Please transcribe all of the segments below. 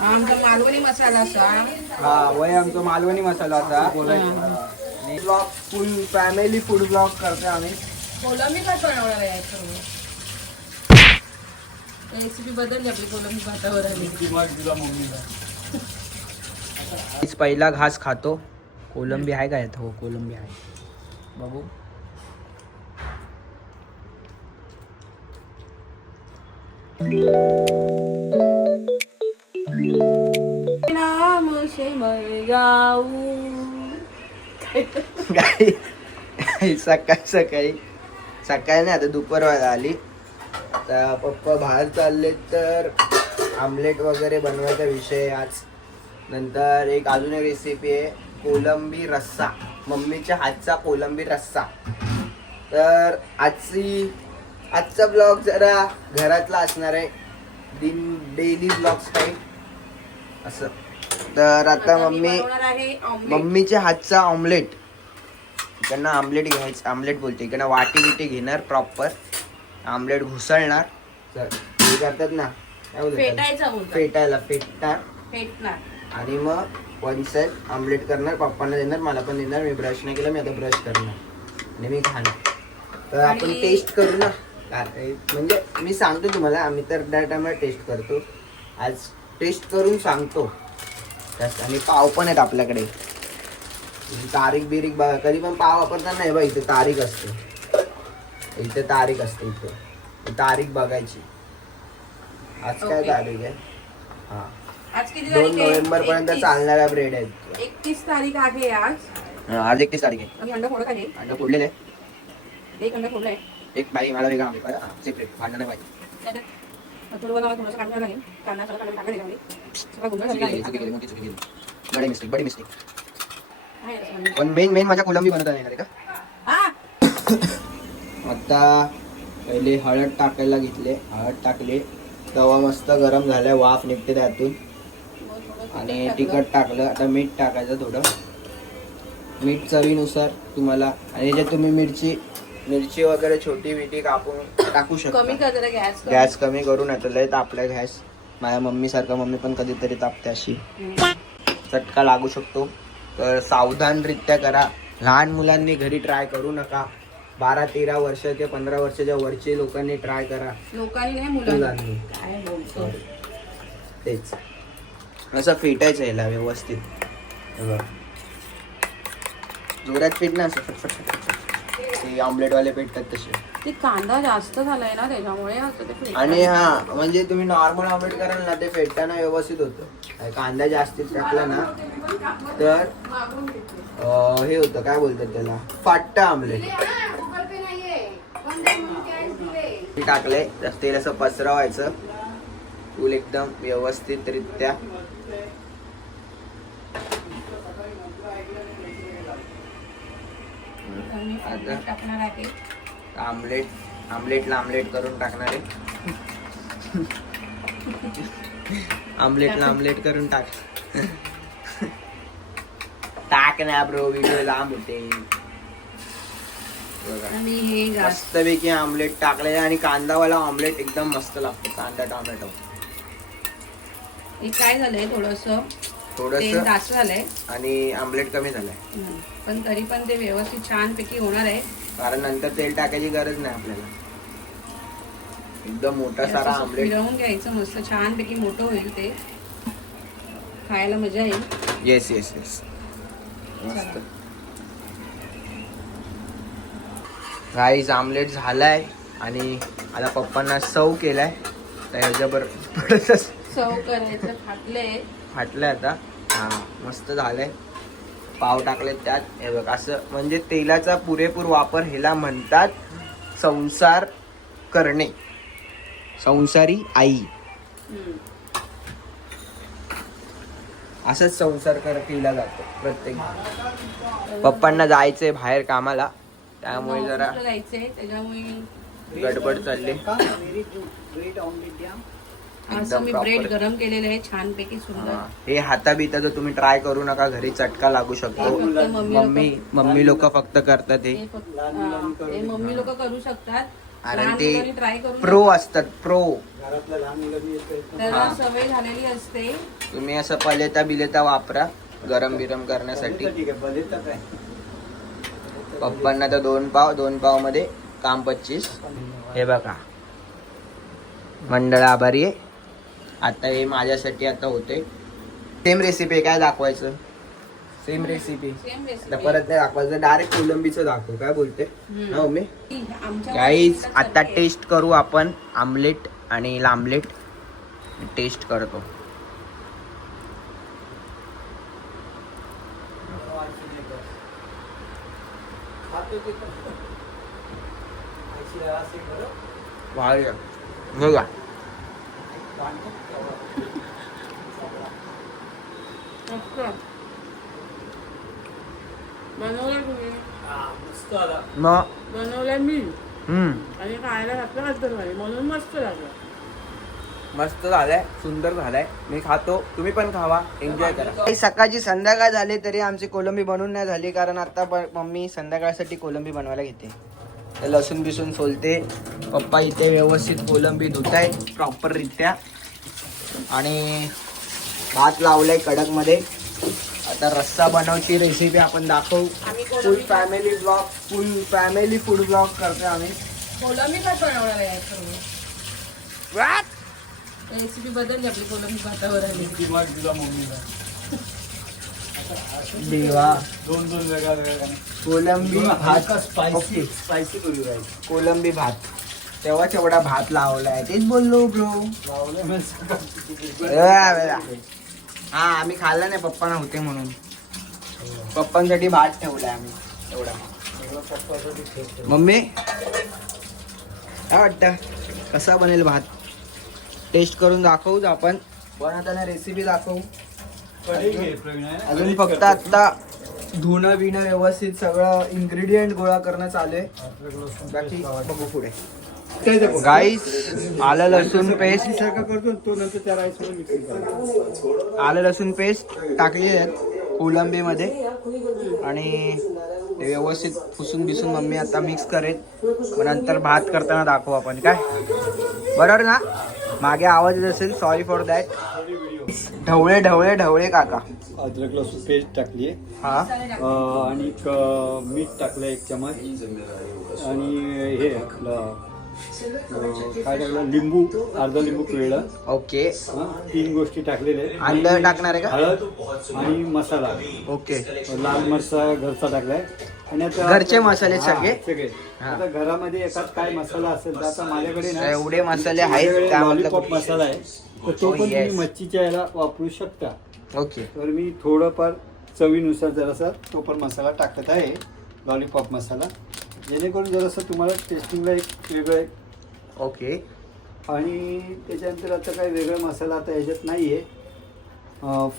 आमचा मालवणी मसाला असा. हा वय आमचा मालवणी मसाला असा. ब्लॉग फुल फॅमिली फूड ब्लॉग करतो आम्ही. कोलंबी काय बनवणार आहे? रेसिपी बदलली आपली कोलंबी भातावर आली. पहिला घास खातो. कोलंबी आहे का? हो कोलंबी आहे. बघू. सकाळी नाही आता दुपार व्हायला आली. तर पप्पा बाहेर चालले तर आमलेट वगैरे बनवायचा विषय आज. नंतर अजून एक रेसिपी आहे कोलंबी रस्सा. मम्मीच्या हातचा कोलंबी रस्सा. तर आजचा ब्लॉग जरा घरातला असणार आहे. डेली ब्लॉग स्टाईल असं. तर आता मम्मीच्या हातचा ऑमलेट. इकडनं आमलेट घ्यायचं. आमलेट बोलते इकडनं वाटी बिटी घेणार प्रॉपर. आमलेट घुसळणार. तर हे करतात ना फेटायला आणि मग वन साईड आमलेट करणार. पप्पांना देणार, मला पण देणार. मी ब्रश नाही केला, मी आता ब्रश करणार आणि मी खाणार. तर आपण टेस्ट करू ना. म्हणजे मी सांगतो तुम्हाला, आम्ही तर त्या टायमाला टेस्ट करतो. आज टेस्ट करून सांगतो. आणि पाव पण आहेत आपल्याकडे. तारीख बिरीख बघा. कधी पण पाव वापरताना नाही बघा, इथे तारीख असते. इथे तारीख असते. इथे तारीख बघायची. आज काय तारीख आहे? हा आज किती 2 नोव्हेंबर पर्यंत चालणारा ब्रेड आहे. 31 तारीख आहे आज. आज 31 तारीख आहे. आणि अंडा फोडत आहे. अंडा फोडलेलं आहे. एक अंडा फोडलाय. एक बाई मला वेगळा सेपरेट भांडण नाही पाहिजे. बडी मिस्टेक. पण मेन माझ्या कोलंबी बनवता येणार आहे का? आता पहिले हळद टाकायला घेतले. हळद टाकले. तवा मस्त गरम झालाय. वाफ निघते त्यातून. आणि तिखट टाकलं. आता मीठ टाकायचं थोडं. मीठ चवीनुसार तुम्हाला. आणि जे तुम्ही मिरची वगैरे छोटी बिटी कापून टाकू शकता. गॅस कमी करून येतो. लय तापलाय गॅस. माझ्या मम्मी सारखा. मम्मी पण कधीतरी तापते अशी. चटका लागू शकतो. तर सावधानरित्या करा. लहान मुलांनी घरी ट्राय करू नका. 12-13 वर्ष ते 15 वर्षाच्या वरचे लोकांनी ट्राय करा. मुलांनी तेच असं फेटायचं याला व्यवस्थित. जोरात फेटणं असं फटफट. ते ऑमलेट वाले पेटतात तसे. ते कांदा जास्त झालाय ना त्याच्यामुळे. आणि हा म्हणजे तुम्ही नॉर्मल ऑमलेट कराल ना, ते फेटताना व्यवस्थित होतं. कांदा जास्त टाकला ना तर हे होतं, काय बोलतात त्याला, फाटतं आमलेट. टाकलंय तर तेल असं पसरवायचं फुल एकदम व्यवस्थित रित्या. आता आमलेटला आमलेट करून टाकणार आहे. आमलेटला आमलेट करून टाक ना ब्रो. व्हिडिओ लांब होते. मस्तपैकी आमलेट टाकले. आणि कांदावाला ऑमलेट एकदम मस्त लागतो. कांदा टोमॅटो. काय झालंय थोडस जास्त झालंय आणि आमलेट कमी झालंय. पण तरी पण ते व्यवस्थित छान पैकी होणार आहे. कारण नंतर तेल टाकायची गरज नाही आपल्याला. एकदम मोठा सारा आमलेट फिरवून घ्यायचं मस्त छान पैकी. मोठं होईल ते, खायला मजा येईल. Yes yes yes. मस्त. गाईस आमलेट झालाय आणि आता पप्पांना सर्व केलाय. तर ह्याच्याबरोबर सर्व करायचं. फाटलंय आता. हा मस्त झालंय. पाव टाकले त्यात. हे बघ असं म्हणजे तेलाचा पुरेपूर वापर ह्याला म्हणतात संसार करणे. संसारी आई. असंच संसार केला जातो प्रत्येक. पप्पांना जायचंय बाहेर कामाला, त्यामुळे जरा गडबड चालली. असं मी ब्रेड गरम केलेलं आहे छान पैकी सुंदर. हे हाताबिता जर तुम्ही ट्राय करू नका, घरी चटका लागू शकतो. मम्मी लोक फक्त करतात. हे मम्मी लोक करू शकतात. कारण लहान ते मुलांनी try करून प्रो असतात प्रो. घरातल्या लहान मुलांनी येतं. त्याला सवय झालेली असते. तुम्ही असं पलेता बिलेता वापरा गरम बिरम करण्यासाठी. ठीक आहे भले तर काय. पप्पांना तर 2 पाव मध्ये काम 25. हे बघा मंडळ आभारी आहे. आता हे माझ्यासाठी आता होते. सेम रेसिपी काय दाखवायचं. सेम रेसिपी सेम आता रेसिपी. परत नाही दाखवायचं. डायरेक्ट कोलंबीचं दाखव. काय बोलते हा मम्मी. आमच्या गाईज घरी आता चालते. टेस्ट करू आपण आमलेट आणि लामलेट. टेस्ट करतो. भारी आहे. बघा मस्त. बनवलं तुम्ही? मग बनवलं मी आणि खायला घातलं घातलं नाही म्हणून मस्त लागलं. मस्त झालाय. सुंदर झालाय. मी खातो. तुम्ही पण खावा. एन्जॉय करा. सकाळची संध्याकाळ झाली तरी आमची कोलंबी बनवून नाही झाली. कारण आता मम्मी संध्याकाळसाठी कोलंबी बनवायला घेते. तर लसूण बिसून सोलते. पप्पा इथे व्यवस्थित कोलंबी धुताय प्रॉपर रित्या. आणि भात लावलाय कडक मध्ये. आता रस्सा बनवची रेसिपी आपण दाखवू. आम्ही फुल कोलंबी फॅमिली ब्लॉग. फुल फॅमिली फूड ब्लॉग करतोय आम्ही. कोलंबी काय बनवणार आहे तुम्ही? रेसिपी बदलली आपली कोलंबी भातावर आली. दिमाग दिला मम्मीला. देवा. दोन वेगळ्या वेगळ्या. कोलंबी भात. स्पायसी स्पायसी करू राहील. कोलंबी भात. तेव्हाच एवढा भात लावलाय. तेच बोललो ब्रो. लावलं हा आम्ही खाल्ला नाही. पप्पाना होते म्हणून पप्पांसाठी भात ठेवलाय आम्ही एवढा. मम्मी काय वाटतं कसा बनेल भात. टेस्ट करून दाखवूच आपण. बनवताना रेसिपी दाखवू. अजून फक्त आता धुणं बिणं व्यवस्थित सगळं इन्ग्रेडियंट गोळा करणं चालू आहे. बाकी बघू पुढे. गाईस आलं लसूण पेस्ट. करतो तो नंतर त्या राईस मध्ये मिक्स करायचं. आलं लसूण पेस्ट टाकली आहेत कोलंबीमध्ये. आणि ते व्यवस्थित पुसून बिसून मम्मी आता मिक्स करेल. मग नंतर भात करताना दाखवू आपण. काय बरोबर ना. मागे आवाज येत असेल. Sorry for that. Dhawale Dhawale Dhawale काका. अद्रक लसूण पेस्ट टाकली आहे. हा आणि मीठ टाकलं 1 चमच. आणि हे आपलं काय टाकलं लिंबू अर्धा लिंबू पिळलं. ओके. 3 गोष्टी टाकलेल्या आहेत. अंडर टाकणार आहे का. हळद आणि मसाला. ओके. लाल मसाला घरचा टाकलाय. आणि आता घरचे मसाले सगळे? सगळे. हा. आता घरामध्ये एखाद काय मसाला असेल तर आता माझ्याकडे ना एवढे मसाले आहेत त्यामधलं लॉलीपॉप मसाला आहे. तर तो पण Oh, तुम्ही yes. मच्छीच्या याला वापरू शकता. ओके. तर मी थोडंफार चवीनुसार जरासा तो पण मसाला टाकत आहे. लॉलीपॉप मसाला. जेणेकरून जरासं तुम्हाला टेस्टिंगला एक वेगळं. ओके. आणि त्याच्यानंतर आता काही वेगळा मसाला आता ह्याच्यात नाही आहे.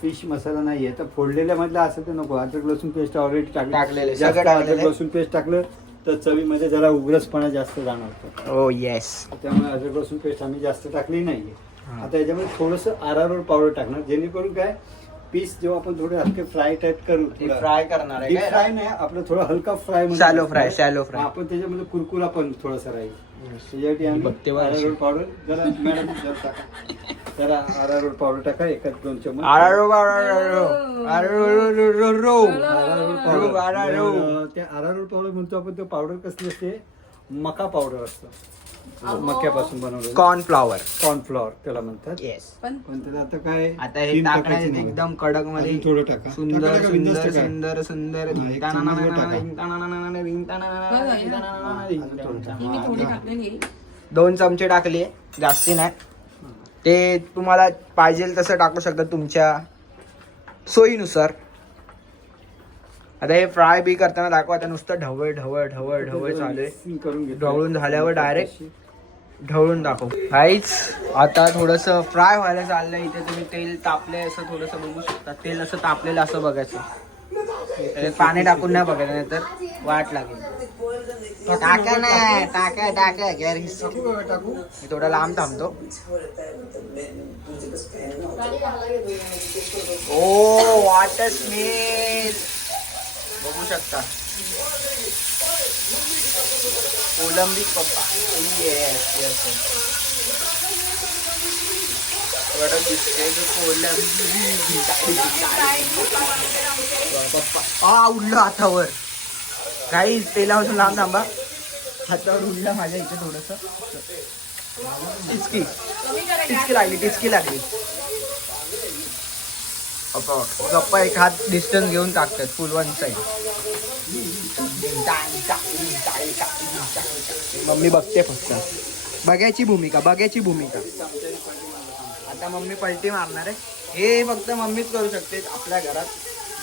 फिश मसाला नाही आहे. तर फोडलेल्यामधला असेल तर नको. अद्रक लसूण पेस्ट ऑलरेडी टाकलेलं जास्त सगळं टाकलेलं अद्रक लसूण पेस्ट टाकलं तर चवीमध्ये जरा उग्रसपणा जास्त जाणवतो. ओ येस. त्यामुळे अद्रक लसूण पेस्ट आम्ही जास्त टाकली नाहीये. आता याच्यामध्ये थोडंसं अरारोट पावडर टाकणार. जेणेकरून काय पीस जेव्हा आपण थोडे हलके फ्राय टाईप करू. फ्राय करणार आहे डीप काय. फ्राय नाही आपलं थोडं हलका fry. Shallow fry. Shallow fry. आपण त्याच्यामध्ये कुरकुरा पण थोडासा राहील. त्याच्यासाठी आम्ही बघते बघ. अरारोट पावडर जरा मॅडम जरा टाका. जरा अरारोट पावडर टाका 1-2 चमच. अरारो त्या अरारोट पावडर म्हणतो आपण. ते पावडर कसली असते मका पावडर असतं. मक्यापासून बनवलेलं कॉर्नफ्लॉवर. कॉर्नफ्लॉवर त्याला म्हणतात. येस. पण त्याला आता काय आता हे 3 टाकण्याचे टाकायचे नाही. एकदम कडक मध्ये. अजून थोडं टाका. सुंदर टाका, सुंदर बिंदास टाका. सुंदर सुंदर. एक चमच टाका. ही मी थोडी टाकलेली आहे. 2 चमचे टाकले. जास्ती नाही. ते तुम्हाला पाहिजे तसं टाकू शकता तुमच्या सोयीनुसार. आता हे फ्राय बी करताना दाखवा. आता नुसतं ढवळ ढवळ ढवळ ढवळ चालू आहे. Mixing करून घेतलं. ढवळून झाल्यावर डायरेक्ट ढवळून दाखव. काहीच आता थोडंसं फ्राय व्हायला चाललंय. इथे तुम्ही तेल तापलंय असं थोडंसं बघू शकता. तेल असं तापलेलं असं बघायचं. त्याच्यात पाणी टाकून नाही बघायचं नाही तर वाट लागेल. टाका नाही. टाका टाका गॅर. टाकू. मी थोडा लांब थांबतो. ओ वॉट अ स्मेल. बघू शकता. कोलंबी पप्पा येस येस दिसते कोलंबी पप्पा उडलं हातावर काही तेलापासून लांब थांबा हातावर उडलं माझ्या इथे थोडस टिचकी लागली पप्पा एक हात डिस्टन्स घेऊन टाकतात फुल वन साईड मम्मी बघते फक्त बघायची भूमिका आता मम्मी पलटी मारणार आहे हे फक्त मम्मीच करू शकते आपल्या घरात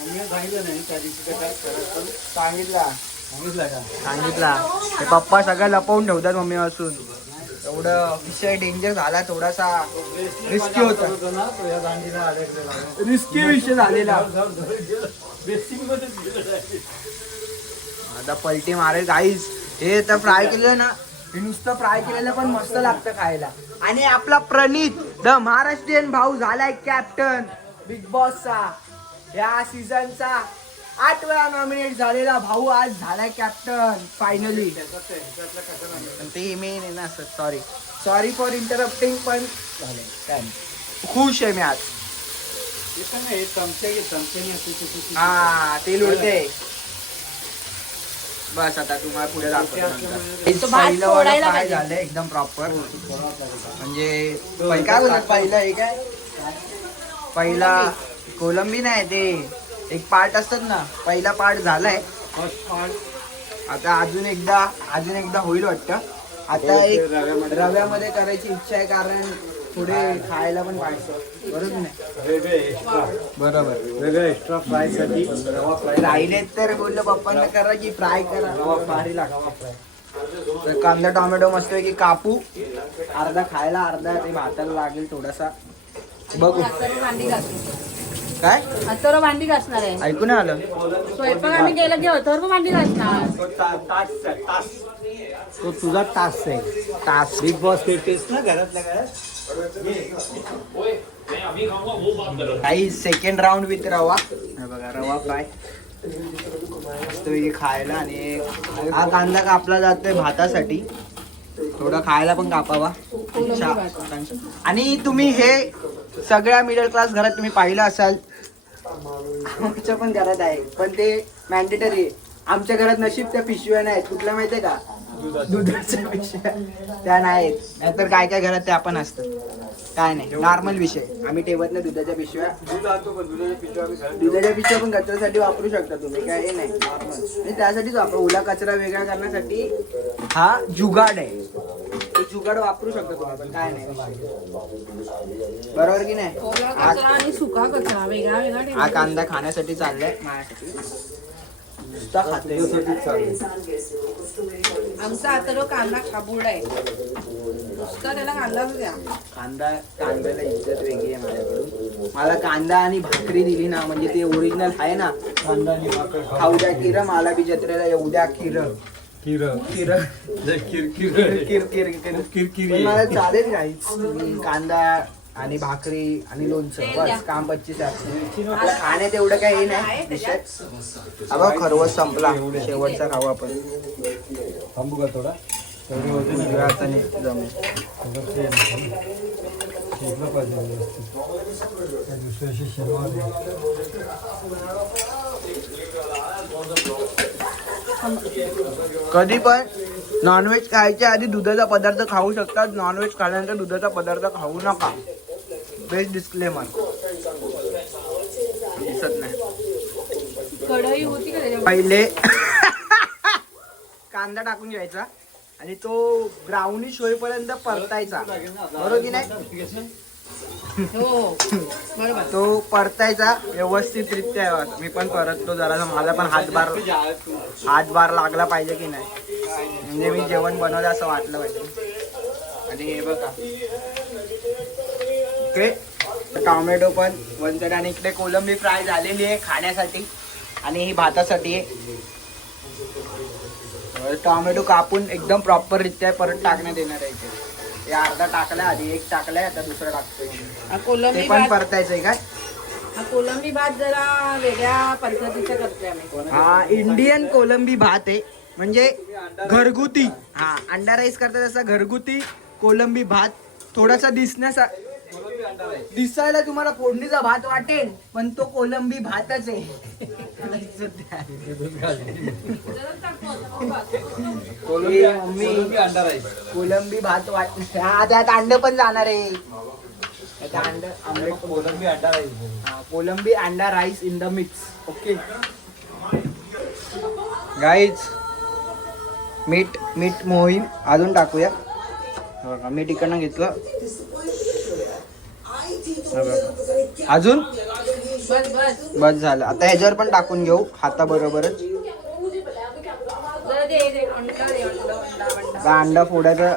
मम्मीने सांगितलं नाही त्या दिवशी काय सांगितला ते पप्पा सगळं लपवून ठेवतात मम्मी पासून एवढं विषय डेंजर झाला थोडासा रिस्की होता रिस्की विषय झालेला आता पलटी मारेल काहीच हे तर फ्राय केलेलं ना हे नुसतं फ्राय केलेलं पण मस्त लागतं खायला आणि आपला प्रणित द महाराष्ट्रीयन भाऊ झालाय कॅप्टन बिग बॉसचा या सीझनचा 8 वेळा नॉमिनेट झालेला भाऊ आज झालाय कॅप्टन फायनली ते मेन आहे ना सॉरी फॉर इंटरप्टिंग पण झाले काय खुश आहे मी आज हा ते लुडते बस आता तुम्हाला पुढे दाखवतो काय झालंय एकदम प्रॉपर म्हणजे काय बोलत पहिलं हे काय पहिला कोलंबी नाही ते एक पार्ट असतात ना पहिला पार्ट झालाय आता अजून एकदा होईल वाटतं आता एक रव्यामध्ये करायची इच्छा आहे कारण पुढे खायला पण पाहिजे बरोबर नाही बरोबर वेगळं एक्स्ट्रा फ्राय साठी रवा फ्राय राहिलेत तर बोललं पप्पांना करा की फ्राय करा रवा भारी लागतो तर कांदा टोमॅटो मस्त की कापू अर्धा खायला अर्धा ते भाताला लागेल थोडासा बघू काय हातावर भांडी घासणार आहे ऐकू नाही आलं स्वयंपाक आम्ही केलं की हातावर भांडी घासणार तो तुझा टास्क आहे टास्क बिग बॉस टेस्ट ना घरातल्या घरात काही सेकंड राऊंड विथ रवा हे बघा रवा फ्राय मस्तपैकी खायला आणि हा कांदा कापला जातोय भातासाठी थोडा खायला पण कापावा आणि तुम्ही हे सगळ्या मिडल क्लास घरात तुम्ही पाहिलं असाल आमच्या पण घरात आहे पण ते मॅन्डेटरी आहे आमच्या घरात नशीब त्या पिशव्या नाहीत कुठल्या माहितीये का दुधाच्या पिशव्या त्या नाहीत नाहीतर काय काय घरात त्या पण असतात काय नाही नॉर्मल विषय आम्ही ठेवत नाही दुधाच्या पिशव्या दुधाच्या पिशव्या पण कचऱ्यासाठी वापरू शकता तुम्ही काय हे नाही नॉर्मल आणि त्यासाठीच वापर ओला कचरा वेगळा करण्यासाठी हा जुगाड आहे तो जुगाड वापरू शकता तुम्ही पण काय नाही बरोबर की नाही आणि सुका कचरा वेगळा वेगळा हा कांदा खाण्यासाठी चाललाय माझ्यासाठी नुसता खाते आमचा आता कांदा खाबूड आहे नुसता त्याला कांदाच द्या कांद्याला इज्जत वेगळी आहे माझ्याकडून मला कांदा आणि भाकरी दिली ना म्हणजे ते ओरिजिनल आहे ना कांदा आणि भाकर खाऊ द्या किर मला बी जत्रेला येऊ द्या किर मला चालेल नाही कांदा आणि भाकरी आणि लोणचं बस काम 25 मला खाण्यात एवढं काही हे नाही विषय अबा खरवस संपला शेवटचा खाऊ आपण थांबू का थोडा कधी पण नॉनव्हेज खायच्या आधी दुधाचा पदार्थ खाऊ शकतात नॉनव्हेज खाल्यानंतर दुधाचा पदार्थ खाऊ नका बेस्ट डिस्क्लेमर दिसत नाही कढई होती का त्याच्यावर पहिले कांदा टाकून घ्यायचा आणि तो ब्राउनिश होईपर्यंत परतायचा बरोबर की नाही हो बरोबर तो परतायचा व्यवस्थितरित्या मी पण परततो जरा माझा पण हातभार लागला पाहिजे की नाही म्हणजे मी जेवण बनवलं असं वाटलं पाहिजे आणि हे बघा ओके टोमॅटो पण वन साईड आणि इकडे कोलंबी फ्राय झालेली आहे खाण्यासाठी आणि ही भातासाठी आहे टोमॅटो कापून एकदम प्रॉपर रित्या परत टाकण्यात येणार आहे हे अर्धा टाकलाय आधी एक टाकलाय आता दुसरं टाकतोय कोलंबी ते पण भात परतायचंय काय हा कोलंबी भात जरा वेगळ्या पद्धतीचा करतोय आम्ही हा इंडियन कोलंबी भात आहे म्हणजे घरगुती. हा, अंडा राईस करतात तसा घरगुती कोलंबी भात. थोडासा दिसायला तुम्हाला फोडणीचा भात वाटेल, पण तो कोलंबी भातच आहे. मम्मी अंडा राईस. कोलंबी भात त्यात अंड पण जाणार आहे. अंड आमलेट कोलंबी अंडा राईस. कोलंबी अंडा rice in the mix. Okay guys, मीठ मोहीम अजून टाकूया. बघा मीठ इकडनं घेतलं. अजून बस झालं. आता ह्याच्यावर पण टाकून घेऊ हाताबरोबरच. अंडा फोडायचा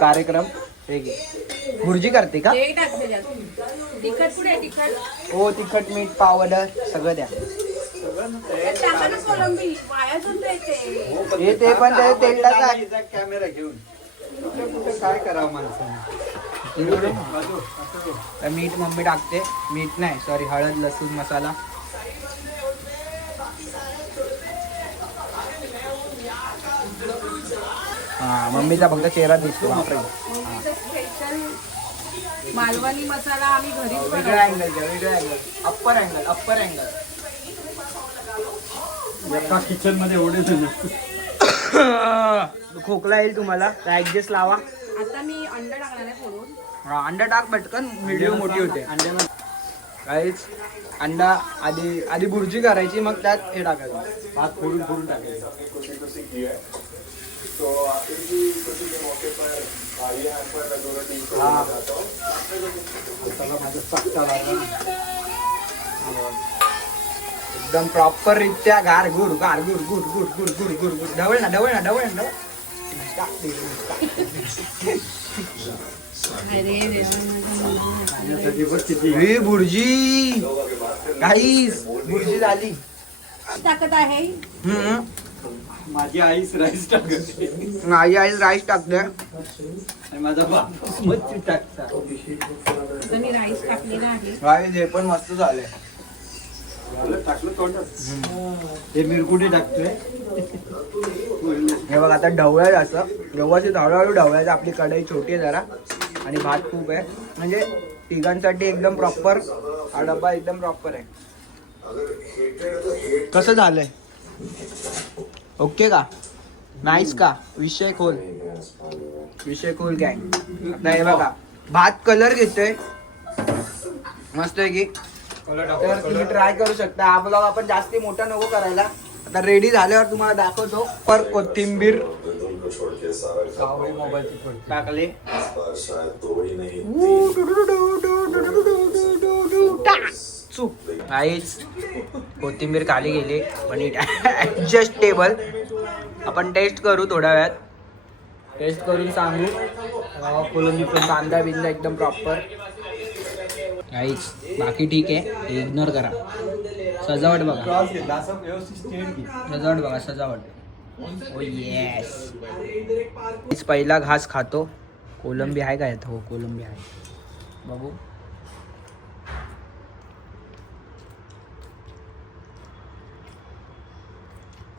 कार्यक्रम. भुर्जी करते का? हो, तिखट मीठ पावडर सगळं द्या. हे ते पण तेल टाका. कॅमेरा घेऊन काय करावं माणसाने. मीठ मम्मी टाकते. मीठ नाही, सॉरी, हळद, लसूण, मसाला. हा, मम्मीचा फक्त चेहरा दिसतो. मालवणी मसाला आम्ही घरीच वेगळा अँगल घ्या, वेगळा अँगल. Upper angle. एका किचन मध्ये एवढे खोकला येईल तुम्हाला, ऍडजस्ट लावा. आता मी अंडा टाकणार आहे फोडून. हा, अंडा टाक पटकन, व्हिडिओ मोठी होते. अंड्याला काहीच अंडा आधी भुर्जी करायची, मग त्यात हे टाकायचं. भात फोडून टाकायचं. एकदम प्रॉपर रित्या गार गुड. ढवळ ना. हे भुर्जी गाईस, भुर्जी झाली. टाकत आहे. माझी आईच राईस टाकते. आई राईस टाकते आणि माझा बाप मच्छी टाकतात. आता मी राईस टाकलेला आहे. गाईस हे पण मस्त झालंय. टाकलं तोंडात. हे मिरकुटे टाकतोय. हे बघ आता ढवळायचं असं व्यवस्थित, हळूहळू ढवळायचं. आपली कढई छोटी आहे जरा आणि भात खूप आहे, म्हणजे तिघांसाठी एकदम प्रॉपर. हा डब्बा एकदम प्रॉपर आहे. कसं झालंय? ओके का? नाईस का? विषय खोल काय. आता हे बघा भात कलर घेतोय मस्त आहे की. तर तुम्ही ट्राय करू शकता. हा ब्लॉग आपण जास्ती मोठा नको करायला. आता रेडी झाल्यावर तुम्हाला दाखवतो. पर कोथिंबीर टाकले. काहीच कोथिंबीर खाली गेली, पण इट ऍडजस्टेबल. आपण टेस्ट करू थोड्या वेळात. टेस्ट करून सांगू. कोलंबी पण कांदा बिंदा एकदम प्रॉपर. काहीच बाकी ठीक आहे, इग्नोर करा. सजावट बघा, सजावट. ओ येस. पहिला घास खातो. कोलंबी आहे का यात? हो, कोलंबी आहे. बघू.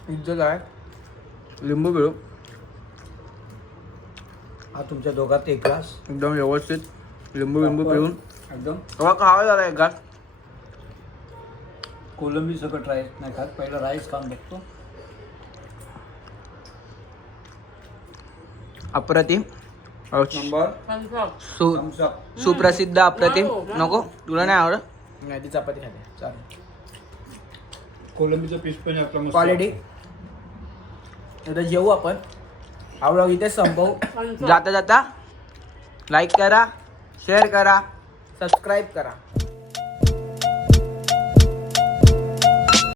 इज्जत आहे. लिंबू पिळू. हा तुमच्या दोघात एक ग्लास एकदम व्यवस्थित लिंबू पिळून एकदम. तेव्हा खावा झाला एक घास. कोलंबी सगळं ट्राय नाही खात. पहिला राईस खाऊन बघतो. अप्रतिम. नंबर सुप्रसिद्ध अप्रतिम. नको तुला नाही आवडत? नाही, ती चपाती खाते. चालेल. कोलंबीचं पीस पण आपला मस्त. क्वालिटी. आता जेवू आपण. हा व्लॉग इथे संपवू. जाता लाईक करा, शेअर करा, सबस्क्राईब करा.